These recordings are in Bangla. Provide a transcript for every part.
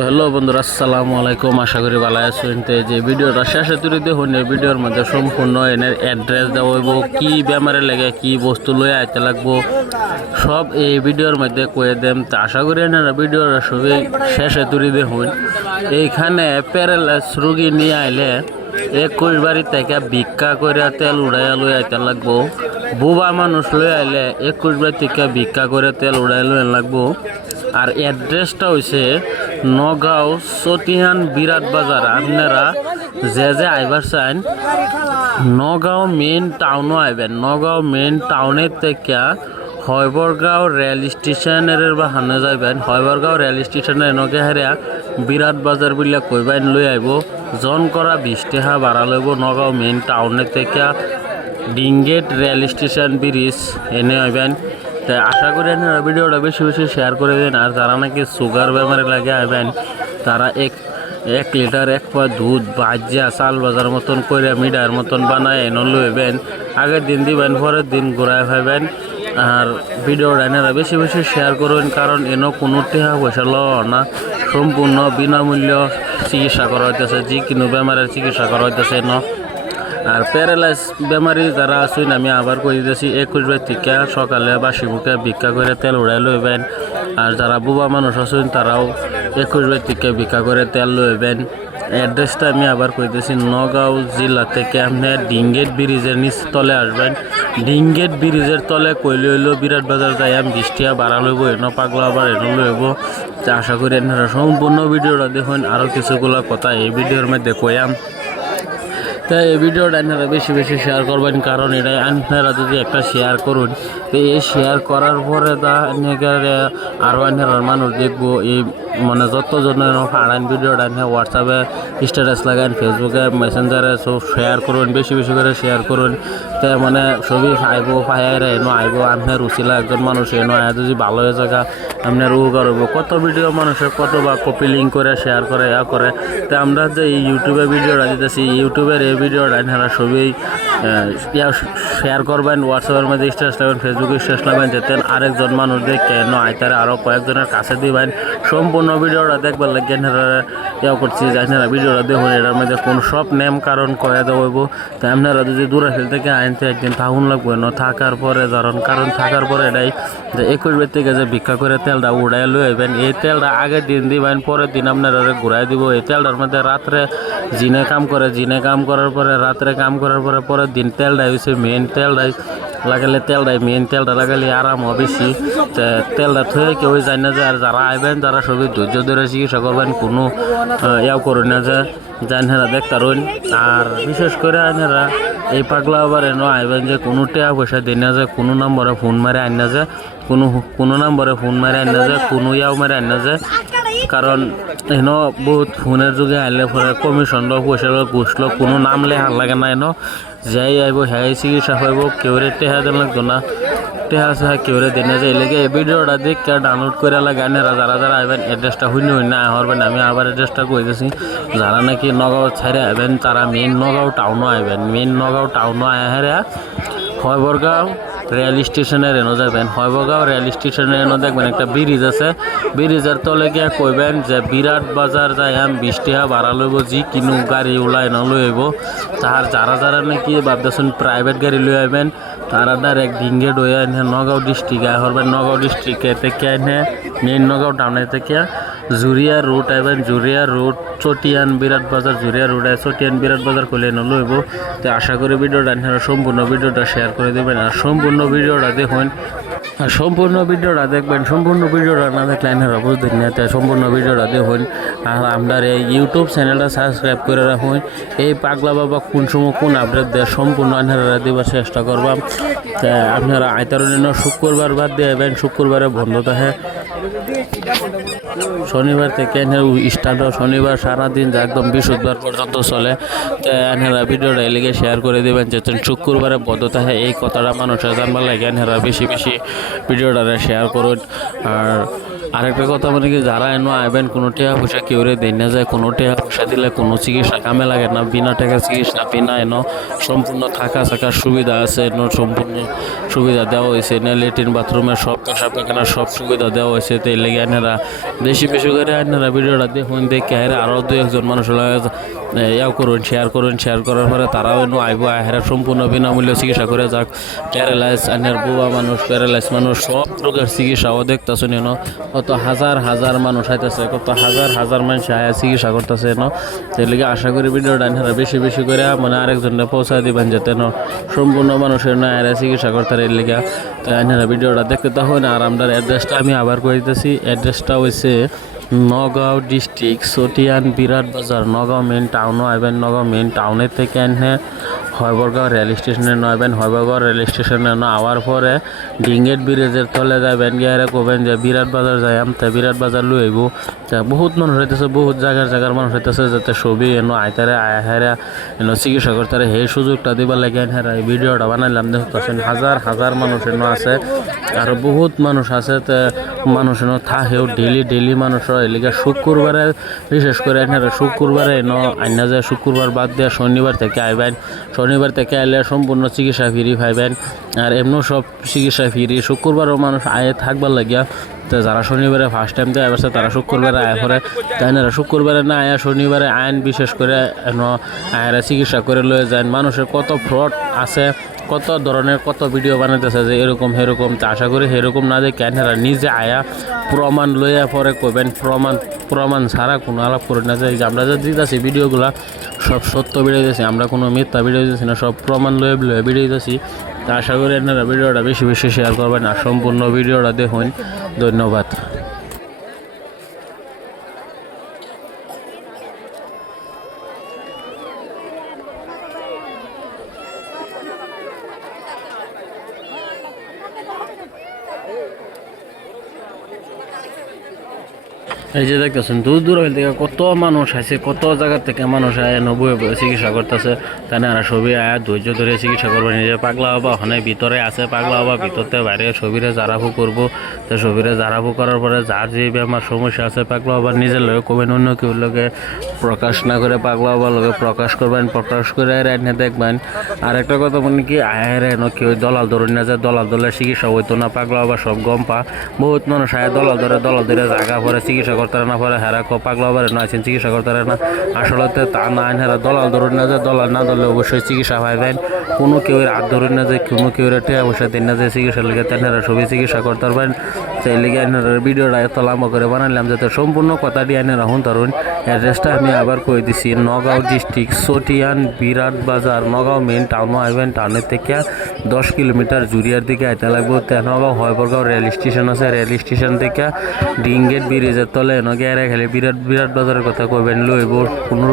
তো হ্যালো বন্ধুরা, আসসালামু আলাইকুম। আশা করি ভালো আছেন। তো যে ভিডিওটা শেষে তুলে দেখুন, এই ভিডিওর মধ্যে সম্পূর্ণ এনের অ্যাড্রেস দেওয়া হইব, কী ব্যামারে লাগে, কী বস্তু লয়ে আইতে লাগবো, সব এই ভিডিওর মধ্যে কয়ে দেন। তো আশা করি এনারা ভিডিওটা সবই শেষে তুলে দেখুন। এইখানে প্যারালাইস রুগী নিয়ে আইলে 21 বাড়ি থেকে ভিক্ষা করে তেল উড়াইয়া লই আইতে লাগবো। বুবা মানুষ লই আইলে 21 বাড়ি থেকে ভিক্ষা করে তেল উড়াই লই লাগবো। আর অ্যাড্রেসটা হয়েছে নগাঁও চটিহান বিরাট বাজার। আপনারা যে আইবার চান নগাঁও মেইন টাউনও আইবেন। নগাঁও মেইন টাউনের থেকে হয়বরগাঁও রেল স্টেশনের বাহানে যাইবেন। হয়বরগাঁও রেল স্টেশনের নগে হেরিয়া বিরাট বাজার বলে কইবেন লই আইব। জন করা 20 টাকা ভাড়া লইব। নগাঁও মেইন টাউনের থেকে ডিঙ্গেট রেল স্টেশন ব্রিজ এনে আইবেন। তাই আশা করি আপনারা ভিডিওটা বেশি বেশি শেয়ার করে দেন। আর যারা নাকি সুগার বেমারে লাগে আইবেন তারা এক লিটার 1 পা দুধ ভাজিয়া চাল বাজার মতন করে মিডার মতন বানায় এনে লইবেন। আগের দিন দিবেন, পরের দিন ঘুরায় পাইবেন। আর ভিডিওটা আপনারা বেশি বেশি শেয়ার করুন, কারণ এনে কোনো টাকা পয়সা লওয়া না, সম্পূর্ণ বিনামূল্য চিকিৎসা করা হইতেছে। যে কোনো বেমারের চিকিৎসা করা হইতেছে এনে। আর প্যারালাইস বেমারি যারা আছেন, আমি আবার কই দিতেছি 21 বাড়ি থেকে সকালে বাসি মুখে ভিক্ষা করে তেল উড়াই লইবেন। আর যারা বুবা মানুষ আছেন তারাও 21 বাড়ি থেকে ভিক্ষা করে তেল লইবেন। অ্যাড্রেসটা আমি আবার কইতেছি, নগাঁও জেলা থেকে আপনি ডিঙ্গেট ব্রিজের নিচ তলে আসবেন। ডিঙ্গেট ব্রিজের তলে কইলে হইলো বিরাট বাজার যাই আমি 20 টাকা ভাড়া লইব। এনে পাগলা আবার এনে লইব। আশা করি আপনারা সম্পূর্ণ ভিডিওটা দেখুন। আরও কিছুগুলো কথা এই ভিডিওর মধ্যে কইয়াম। তাই এই ভিডিওটা আপনারা বেশি বেশি শেয়ার করবেন, কারণ এটা আপনারা যদি একটা শেয়ার করুন, তো এই শেয়ার করার পরে তা আরও আপনারা মানুষ দেখবো। এই মানে যতজনের হারান ভিডিওটা হোয়াটসঅ্যাপে স্ট্যাটাস লাগান, ফেসবুকে মেসেঞ্জারে সব শেয়ার করুন, বেশি বেশি করে শেয়ার করুন। তাই মানে সবই আইব, পাহাড়ে এনো আইব। আপনার রুচিলা একজন মানুষ এনো আয় যদি ভালো হয়ে জায়গা আপনার উপকার হইব। কত ভিডিও মানুষের কত বা কপি লিঙ্ক করে শেয়ার করে ইয়া করে। তো আমরা যে এই ইউটিউবে ভিডিওটা দিতেছি, ইউটিউবের এই ভিডিওটা আপনারা সবই শেয়ার করবেন, হোয়াটসঅ্যাপের মধ্যে স্ট্যাটাস লাগাবেন, ফেসবুকে স্ট্যাটাস লাগাবেন, যাতে আরেকজন মানুষ দেখে এনো আইতারে আরও কয়েকজনের কাছে দিবেন। সম্পূর্ণ ভিডিওটা দেখবার লাগে আপনারা ইয়া করছি যে আপনারা ভিডিওটা দেখুন। এটার মধ্যে কোন সব নেম কারণ কয়ে দেওয়া হইব। তো আপনারা যদি দূরে ফেল থেকে আনতে একদিন থাকুন লাগবে না, থাকার পরে কারণ থাকার পরে এটাই যে 21 বাড়ি থেকে যে ভিক্ষা করে তেলটা উড়াই লই আইবেন। এই তেলটা আগের দিন দিবেন, পরের দিন আপনারা ঘুরাই দিব। এই তেলটার মধ্যে রাত্রে জিনে কাম করার পরে রাত্রে কাম করার পরে পরের দিন তেলটাই হচ্ছে মেন। তেলটাই লাগালে মেন তেলটা লাগালে আরাম হবে বেশি। তেলটা থয়ে কেউ যায় না যে। আর যারা আইবেন তারা সবই ধৈর্য ধরে চিকিৎসা করবেন, কোনো ইয়াও করুন না যে জানেরা দেখতারুন। আর বিশেষ করে আইনেরা এই পাগলা আবার এনে আইবেন যে কোনো টাকা পয়সা দিন না যে, কোনো নম্বরে ফোন মারে আন না যে, কোনো নম্বরে ফোন মারে আন না যে, কোনো ইয়াও মারে আন না যে। কারণ এনো বহুত ফোনের যুগে আইলে পরে কমিশন লোক পয়সা লোক ঘুষ লোক কোনো নাম লেহার লাগে না। এনো যাই আইব হ্যাঁ চিকিৎসা পাইব, কেউরে টেহা দেন লাগতো না, টেহা সেহা কেউরে দিন না যায়। এলাকা এই ভিডিওটা দেখে ডাউনলোড করে লাগে আনেরা যারা যারা আইবেন অ্যাড্রেসটা হইনা হরবেন। আমি আবার অ্যাড্রেসটা কই দিয়েছি, যারা নাকি নগাঁও ছাইরে আইবেন তারা মেইন নগাঁও টাউনও আইবেন। মেইন নগাঁও টাউনও আয় হেরা হয়বরগাঁও রেল স্টেশনের এনো যাবেন। হয়বরগাঁও রেল স্টেশনের এনো দেখবেন একটা ব্রিজ আছে, ব্রিজের তলে গিয়ে কইবেন যে বিরাট বাজার যাই আমি 20 টাকা ভাড়া লইব। যে কিনো গাড়ি ওলা এনে লই আইব। তার যারা যারা নাকি ভাবতেছেন প্রাইভেট গাড়ি লই আইবেন, তারা ডাইরেক্ট ডিঙ্গেট হয়ে এনে নগাঁও ডিস্ট্রিক্ট আয় হরবেন। নগাঁও ডিস্ট্রিক্টে থেকে এনে মেইন নগাঁও টাউনে থেকে জুরিয়া রুট আইবেন। জুরিয়া রুট চটিয়ান বিরাট বাজার, জুরিয়া রুট আয় চটিয়ান বিরাট বাজার করলে এনে লইব। তো আশা করি ভিডিওটা আপনারা সম্পূর্ণ ভিডিওটা শেয়ার করে দেবেন। আর সম্পূর্ণ ভিডিওটা দেখুন, আর সম্পূর্ণ ভিডিওটা দেখবেন। সম্পূর্ণ ভিডিওটা না দেখলে আপনারা বুঝতেন না। তাই সম্পূর্ণ ভিডিওটা দেখুন। আর আপনার এই ইউটিউব চ্যানেলটা সাবস্ক্রাইব করে রাখুন। এই পাগলা বাবা কোন সময় কোন আপডেট দেয় সম্পূর্ণ আপনারা দেওয়ার চেষ্টা করবাম। তাই আপনারা আইতার শুক্রবার বাদ দিয়ে যাবেন, শুক্রবারে বন্ধ থাকে। শনিবার থেকে স্টার্ট হয়, শনিবার সারাদিন যা একদম বৃহস্পতিবার পর্যন্ত চলে। তাই আপনারা ভিডিওটা এলিগে শেয়ার করে দেবেন, যেহেতু শুক্রবারে বন্ধ থাকে। এই কথাটা মানুষের জানবার লাগে আপনারা বেশি বেশি ভিডিওটা শেয়ার করুন। আর আরেকটা কথা মানে কি যারা এনো আইবেন কোনো টাকা পয়সা কেউ দেয় না যায়, কোনো টাকা পয়সা দিলে কোনো চিকিৎসা কামে লাগে না, বিনা টাকা চিকিৎসা বিনা এনো সম্পূর্ণ থাকার সুবিধা আছে, এনো সম্পূর্ণ সুবিধা দেওয়া হয়েছে, এনে লেট্রিন বাথরুমের সব পেশাব পায়খানার সব সুবিধা দেওয়া হয়েছে। তো এই লেগে আইনারা বেশি বেশি করে আইনারা ভিডিওটা দেখুন, দেখে আরও দু একজন মানুষ ইয়াও করুন, শেয়ার করার পরে তারাও এনো আইব, আহেরা সম্পূর্ণ বিনামূল্যে চিকিৎসা করে যাক। প্যারালাইজ আইনের বুবা মানুষ, প্যারালাইজ মানুষ সব রোগের চিকিৎসাও দেখতেছেন এনো, কত হাজার হাজার মানুষ আইতেছে, কত হাজার হাজার মানুষ আয়া চিকিৎসা করতেছে এনো। সেই লেগে আশা করি ভিডিওটা আইনারা বেশি বেশি করে মানে আরেকজনে পৌঁছা দিবেন, যাতে সম্পূর্ণ মানুষের না আয়া চিকিৎসা করতে এর লেগে। তো আইনারা ভিডিওটা দেখতে তখন। আর আমরা অ্যাড্রেসটা আমি আবার করে দিতেছি, অ্যাড্রেসটা হয়েছে নগাঁও ডিস্ট্রিক্ট চটিয়ান বিরাট বাজার। নগাঁও মেন টাউনও আইবেন, নগাঁও মেন টাউনের থেকে এনে হয়বরগাঁও রেল স্টেশনে নয়বেন, হয়বরগাঁও রেল স্টেশনে আওয়ার পরে ডিঙ্গেট ব্রিজের তলে যাবেন, গিয়ে কবেন যে বিরাট বাজার যাইম, তা বিরাট বাজার লই আইব। তা বহুত মানুষ হইতেছে, বহুত জায়গার মানুষ হইতেছে, যাতে ছবি এনো আইতারে আয়া এনো চিকিৎসা করতে সেই সুযোগটা দিবার লাগে হেরা এই ভিডিওটা বানাইলাম। দেখতেছেন হাজার হাজার মানুষ এনো আছে, আর বহুত মানুষ আছে। তো মানুষ এনো থাকেও ডেলি মানুষ এলিগা শুক্রবারে বিশেষ করে এখানে শুক্রবারে এনো আইনা যায়, শুক্রবার বাদ দিয়ে শনিবার থেকে আইবেন, শনিবার থেকে আইলে সম্পূর্ণ চিকিৎসা ফ্রি পাইবেন। আর এমনও সব চিকিৎসা ফ্রি, শুক্রবারও মানুষ আয়ে থাকবার লাগিয়া। তো যারা শনিবারে ফার্স্ট টাইম দিয়ে আসছে তারা শুক্রবারে আয়া করে, তাই না শুক্রবারে না আয়া শনিবারে আইন বিশেষ করে আয়ারা চিকিৎসা করে লয়ে যায়। মানুষের কত ফ্রড আছে, কত ধরনের কত ভিডিও বানাইতেছে যে এরকম সেরকম। তা আশা করি সেরকম না যে ক্যানেরা নিজে আয়া প্রমাণ লইয়া পরে কইবেন, প্রমাণ ছাড়া কোনো আলাপ করে না। যে আমরা যে দিতেছি ভিডিওগুলা সব সত্য ভিডিও দিতেছি, আমরা কোনো মিথ্যা ভিডিও দিতেছি না, সব প্রমাণ লয়ে ভিডিও দিতেছি। তা আশা করি আপনারা ভিডিওটা বেশি বেশি শেয়ার করবেন আর সম্পূর্ণ ভিডিওটা দেখুন। ধন্যবাদ। এই যে দেখতেছেন দূর দূর থেকে কত মানুষ আছে, কত জায়গা থেকে মানুষ আয় নব্বই চিকিৎসা করতেছে। তাই না সবই আয়া ধৈর্য ধরে চিকিৎসা করবে। নিজে পাগলা বাবা ওখানে ভিতরে আছে, পাগলা বাবা ভিতরতে বাইরে সবিরে জারাফু করবো। তো সবিরে জারাফু করার পরে যার যে বেমার সমস্যা আছে পাগলা বাবার নিজের লোক কবেন, অন্য কেউ লোকে প্রকাশ না করে পাগলা বাবার লোকে প্রকাশ করবেন, প্রকাশ করে এনে দেখবেন। আর একটা কথা মানে কি আয়ের এনো কেউ দলাল ধরুন না, যে দলাল দলের চিকিৎসা হইতো না, পাগলা বাবা সব গম পা। বহুত মানুষ আয় দলাল ধরে জায়গা পরে চিকিৎসা করতে না পারে, হেরা পাগলা বাবার নয়ছেন চিকিৎসা করতে না। আসলে তা না হেরা দলাল ধরুন না, যে দলাল না ধরলে অবশ্যই চিকিৎসা পাইবেন। কোনো কেউ হাত ধরুন না, যে কোনো কেউ টাকা পয়সা দিন না যে চিকিৎসা লেগে তেনারা সবই চিকিৎসা করতে পারবেন। সেই লেগে আপনারা ভিডিওটা এত লম্বা করে বানাইলাম যাতে সম্পূর্ণ কথাটি আপনারা শুন ধরুন। অ্যাড্রেসটা আমি আবার কই দিছি, নগাঁও ডিস্ট্রিক্ট চটিয়ান বিরাট বাজার। নগাঁও মেন টাউনও আইবেন, টাউনের থেকে 10 কিলোমিটার জুরিয়ার দিকে আইতে লাগবো। নগাঁও হয়বরগাঁও রেল স্টেশন আছে, রেল স্টেশন থেকে ডিঙ্গেট ব্রিজের তলে গেরে খেলে বিরাট বাজারের কথা কইবেন লইব, কোনো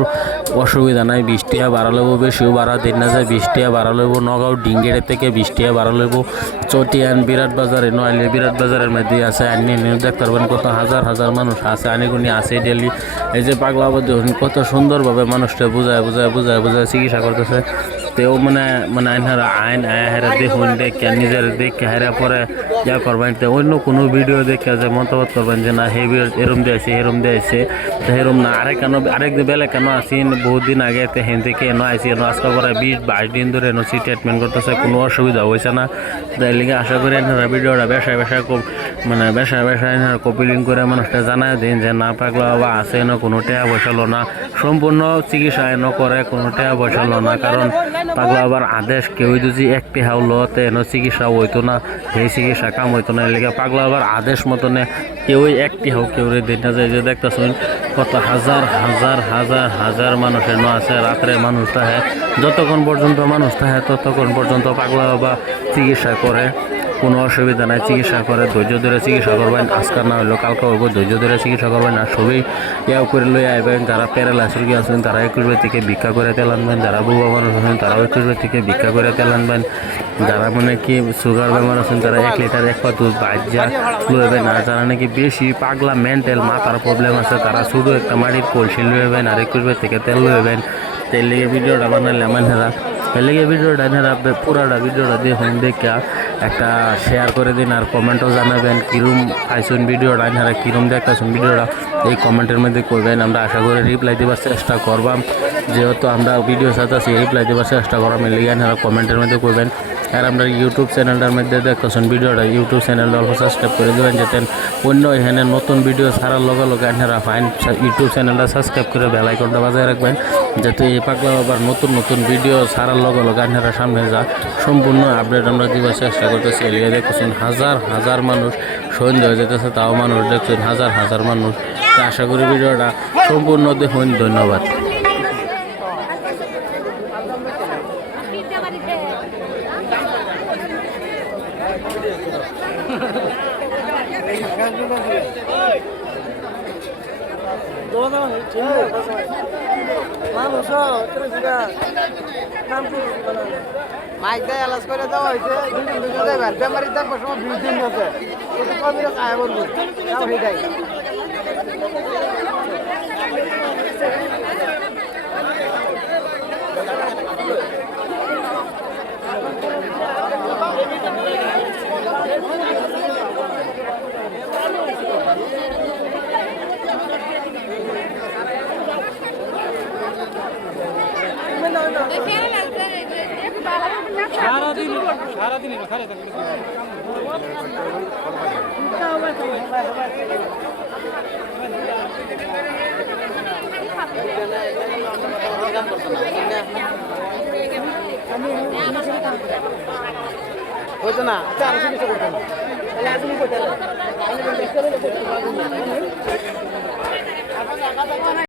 অসুবিধা নাই। 20 টাকা ভাড়া লইব, বেশিও ভাড়া দিন না যায়, 20 টাকা ভাড়া লইব। নগাঁও ডিঙ্গেটের থেকে 20 টাকা ভাড়া লইব। চটিয়ান বিরাট বাজারে নইলে বিরাট বাজারের মধ্যে আছে, আনি দেখতে পারবেন কত হাজার হাজার মানুষ আছে, আনিগুনি আছে ডেলি। এই যে পাগলা বাবা দেখুন কত সুন্দরভাবে মানুষটা বুঝায় চিকিৎসা করতেছে। তেও মানে আইন হেরা দেখুন, দেখে নিজের দেখে হেরা পরে ইয়া করবেন। তো অন্য কোনো ভিডিও দেখে যে মতামত করবেন যে না হে এরম দিয়েছে এরম দিয়েছে, তো এরম না আরেক বেলা কেন আসি বহুত দিন আগে হেন থেকে এনো আইসি, এনো আজকে করে 20-22 দিন ধরে এনো ট্রিটমেন্ট করতেছে, কোনো অসুবিধা হয়েছে না। তাই লিগে আশা করি এনারা ভিডিওটা বেশায় এনারা কপিলিং করে মানুষটা জানায় দিন যে না পাগলা বাবা আছে, এনো কোনো টাকা বসালো না, সম্পূর্ণ চিকিৎসা এনো করে, কোনো টাকা বসালো না। কারণ পাগলা বাবার আদেশ কেউ যদি একটি হাওলতে এনো চিকিৎসা হইতো না, সেই চিকিৎসা কাম হইতো না। এলাকা পাগলা বাবার আদেশ মতনে কেউই একটি হোক কেউ দিন না যায়। যে দেখতেছেন কত হাজার হাজার হাজার হাজার মানুষ এনো আছে, রাত্রে মানুষ থাকে, যতক্ষণ পর্যন্ত মানুষ থাকে ততক্ষণ পর্যন্ত পাগলা বাবা চিকিৎসা করে, কোনো অসুবিধা নাই, চিকিৎসা করে। ধৈর্য ধরে চিকিৎসা করবেন, আজকাল না হইলেও কালকে হইব, ধৈর্য ধরে চিকিৎসা করবেন। আর সবই ইয়াও করে লই আইবেন। যারা প্যারালাইস রোগী আছেন তারা 21 থেকে ভিক্ষা করে তেল আনবেন, যারা বুবা মানুষ আছেন তারাও 21 থেকে ভিক্ষা করে তেল আনবেন, যারা মানে কি সুগার বেমার আছেন তারা 1 লিটার 1 পা দুধ বাজ্যা লইবেন। আর যারা নাকি বেশি পাগলা মেন্টাল মাথার প্রবলেম আছে তারা শুধু একটা মাটির কলসি লইবেন আর 21 থেকে তেল লইবেন। তেল লিগে ভিডিওটা বানালে মানেরা এর লেগে ভিডিওটা পুরাটা ভিডিওটা দেখুন, দেখা একটা শেয়ার করে দিন আর কমেন্টও জানাবেন কিরম পাইছেন ভিডিওটা আপনারা কিরম দেখতেছেন ভিডিওটা এই কমেন্টের মধ্যে করবেন। আমরা আশা করি রিপ্লাই দেওয়ার চেষ্টা করবাম, যেহেতু আমরা ভিডিও সাথে রিপ্লাই দেওয়ার চেষ্টা করবাম, এর লিগে আপনারা কমেন্টের মধ্যে করবেন। আর আমরা ইউটিউব চ্যানেলটার মধ্যে দেখতেছেন ভিডিওটা, ইউটিউব চ্যানেলটা অল্প সাবস্ক্রাইব করে দেবেন যাতে অন্য এখানে নতুন ভিডিও ছাড়ার লগে লগে আপনারা ফাইন ইউটিউব চ্যানেলটা সাবস্ক্রাইব করে বেল আইকনটা বাজায় রাখবেন, যাতে এই পাগলা আবার নতুন নতুন ভিডিও ছাড়ার লগে লগে আপনারা সামনে যা সম্পূর্ণ আপডেট আমরা দেওয়ার চেষ্টা করতেছি। এলিয়ে দেখতেছেন হাজার হাজার মানুষ সন্ধ্যে হয়ে যেতেছে, তাও মানুষ দেখছেন হাজার হাজার মানুষ। তো আশা করি ভিডিওটা সম্পূর্ণ দেখুন। ধন্যবাদ। মাইক দেয় আলাস করে দেওয়া হয়েছে বেমারির দাম সময় 20 দিন আছে কবিরা আয় বলবো সেটাই সারাদিন খারে থাকবে হইতো না 400 কিছু করতে না তাহলে আপনি করতে